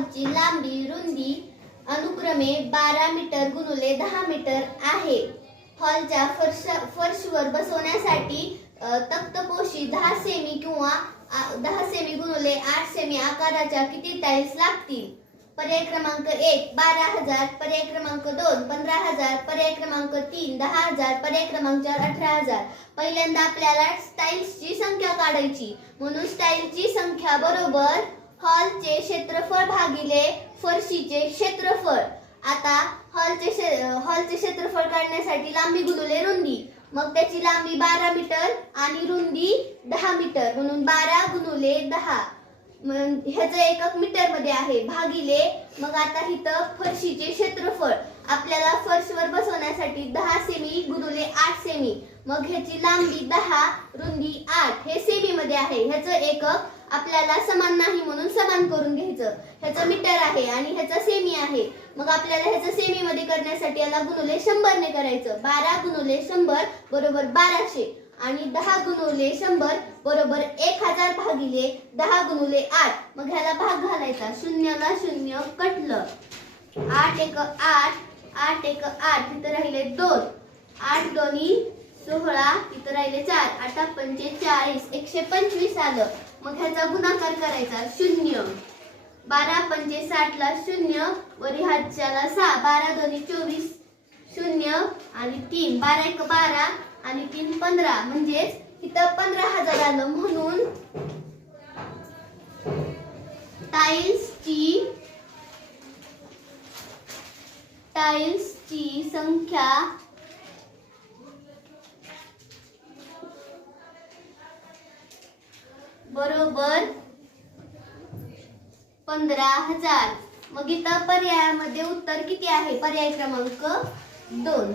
हॉलची लांबी रुंदी अनुक्रमे बारा मीटर गुणुले दहा मीटर आहे. हॉलच्या फर्श फर्शवर बसवण्यासाठी तक्तपोशी दहा सेमी किंवा दहा सेमी गुणुले आठ सेमी आकाराच्या किती टाईल्स लागतील? पर्याय क्रमांक एक बारा हजार पर्याय क्रमांक दोन पंधरा हजार पर्याय क्रमांक तीन दहा हजार पर्याय क्रमांक चार अठरा हजार. पहिल्यांदा आपल्याला स्टाईल्सची संख्या काढायची. म्हणून स्टाईलची संख्या बरोबर हॉलचे क्षेत्रफळ भागिले फरशीचे क्षेत्रफळ. आता हॉलचे हॉलचे क्षेत्रफळ काढण्यासाठी लांबी गुणुले रुंदी. मग त्याची लांबी बारा मीटर आणि रुंदी दहा मीटर. म्हणून बारा गुणुले दहा. मग ह्याचं एकक मीटरमध्ये आहे. भागिले मग आता इथं फरशीचे क्षेत्रफळ. आपल्याला फर्शवर बसवण्यासाठी दहा सेमी गुणुले आठ सेमी मग ह्याची लांबी दहा रुंदी आठ हे सेमी मध्ये आहे. ह्याचं एकक आपल्याला समान नाही म्हणून समान करून घ्यायचं. ह्याचं मीटर आहे आणि ह्याचं सेमी आहे. मग आपल्याला ह्याचं सेमी मध्ये करण्यासाठी याला गुणुले शंभरने करायचं. बारा गुणुले शंभर बरोबर बाराशे आणि दहा गुणुले शंभर बरोबर एक हजार भागिले दहा गुणुले आठ. मग ह्याला भाग घालायचा. शून्यला शून्य कटलं. आठ एक आठ आठ एक आठ तिथं राहिले दोन. आठ दोन्ही सोहळा इथं राहिले चार. आता पंचेचाळीस. एकशे पंचवीस आलं. मग ह्याचा गुणाकार करायचा. शून्य. बारा पंचे साठला शून्य. वरी हातच्याला सहा. बारा दोन्ही चोवीस. शून्य आणि तीन. बारा एक बारा आणि तीन पंधरा. म्हणजेच इथं पंधरा हजार आलं. म्हणून टाईल्सची टाईल्सची संख्या बरोबर पंधरा हजार. मग इथं पर्यायामध्ये उत्तर किती आहे? पर्याय क्रमांक दोन.